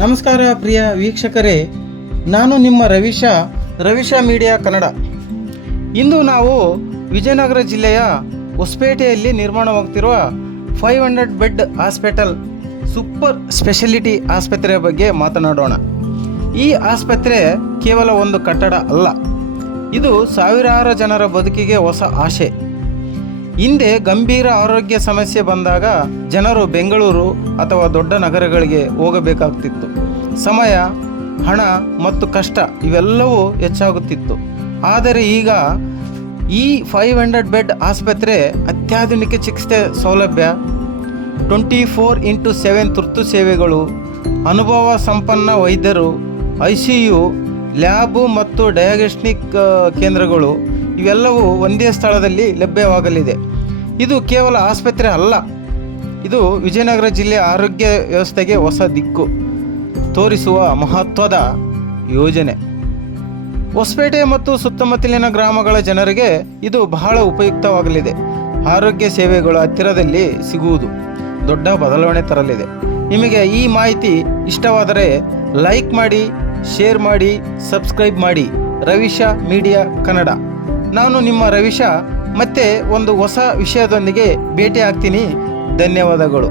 ನಮಸ್ಕಾರ ಪ್ರಿಯ ವೀಕ್ಷಕರೇ, ನಾನು ನಿಮ್ಮ ರವೀಶ ಮೀಡಿಯಾ ಕನ್ನಡ. ಇಂದು ನಾವು ವಿಜಯನಗರ ಜಿಲ್ಲೆಯ ಹೊಸಪೇಟೆಯಲ್ಲಿ ನಿರ್ಮಾಣವಾಗುತ್ತಿರುವ 500 ಬೆಡ್ ಹಾಸ್ಪಿಟಲ್ ಸೂಪರ್ ಸ್ಪೆಷಾಲಿಟಿ ಆಸ್ಪತ್ರೆಯ ಬಗ್ಗೆ ಮಾತನಾಡೋಣ. ಈ ಆಸ್ಪತ್ರೆ ಕೇವಲ ಒಂದು ಕಟ್ಟಡ ಅಲ್ಲ, ಇದು ಸಾವಿರಾರು ಜನರ ಬದುಕಿಗೆ ಹೊಸ ಆಶೆ. ಹಿಂದೆ ಗಂಭೀರ ಆರೋಗ್ಯ ಸಮಸ್ಯೆ ಬಂದಾಗ ಜನರು ಬೆಂಗಳೂರು ಅಥವಾ ದೊಡ್ಡ ನಗರಗಳಿಗೆ ಹೋಗಬೇಕಾಗ್ತಿತ್ತು. ಸಮಯ, ಹಣ ಮತ್ತು ಕಷ್ಟ ಇವೆಲ್ಲವೂ ಹೆಚ್ಚಾಗುತ್ತಿತ್ತು. ಆದರೆ ಈಗ ಈ 500 ಬೆಡ್ ಆಸ್ಪತ್ರೆ ಅತ್ಯಾಧುನಿಕ ಚಿಕಿತ್ಸೆ ಸೌಲಭ್ಯ, 24x7 ತುರ್ತು ಸೇವೆಗಳು, ಅನುಭವ ಸಂಪನ್ನ ವೈದ್ಯರು, ICU, ಲ್ಯಾಬು ಮತ್ತು ಡಯಾಗ್ನೋಸ್ಟಿಕ್ ಕೇಂದ್ರಗಳು ಇವೆಲ್ಲವೂ ಒಂದೇ ಸ್ಥಳದಲ್ಲಿ ಲಭ್ಯವಾಗಲಿದೆ. ಇದು ಕೇವಲ ಆಸ್ಪತ್ರೆ ಅಲ್ಲ, ಇದು ವಿಜಯನಗರ ಜಿಲ್ಲೆಯ ಆರೋಗ್ಯ ವ್ಯವಸ್ಥೆಗೆ ಹೊಸ ದಿಕ್ಕು ತೋರಿಸುವ ಮಹತ್ವದ ಯೋಜನೆ. ಹೊಸಪೇಟೆ ಮತ್ತು ಸುತ್ತಮುತ್ತಲಿನ ಗ್ರಾಮಗಳ ಜನರಿಗೆ ಇದು ಬಹಳ ಉಪಯುಕ್ತವಾಗಲಿದೆ. ಆರೋಗ್ಯ ಸೇವೆಗಳು ಹತ್ತಿರದಲ್ಲಿ ಸಿಗುವುದು ದೊಡ್ಡ ಬದಲಾವಣೆ ತರಲಿದೆ. ನಿಮಗೆ ಈ ಮಾಹಿತಿ ಇಷ್ಟವಾದರೆ ಲೈಕ್ ಮಾಡಿ, ಶೇರ್ ಮಾಡಿ, ಸಬ್ಸ್ಕ್ರೈಬ್ ಮಾಡಿ. ರವೀಶ ಮೀಡಿಯಾ ಕನ್ನಡ. ನಾನು ನಿಮ್ಮ ರವೀಶ. ಮತ್ತೆ ಒಂದು ಹೊಸ ವಿಷಯದೊಂದಿಗೆ ಭೇಟಿ ಆಗ್ತೀನಿ. ಧನ್ಯವಾದಗಳು.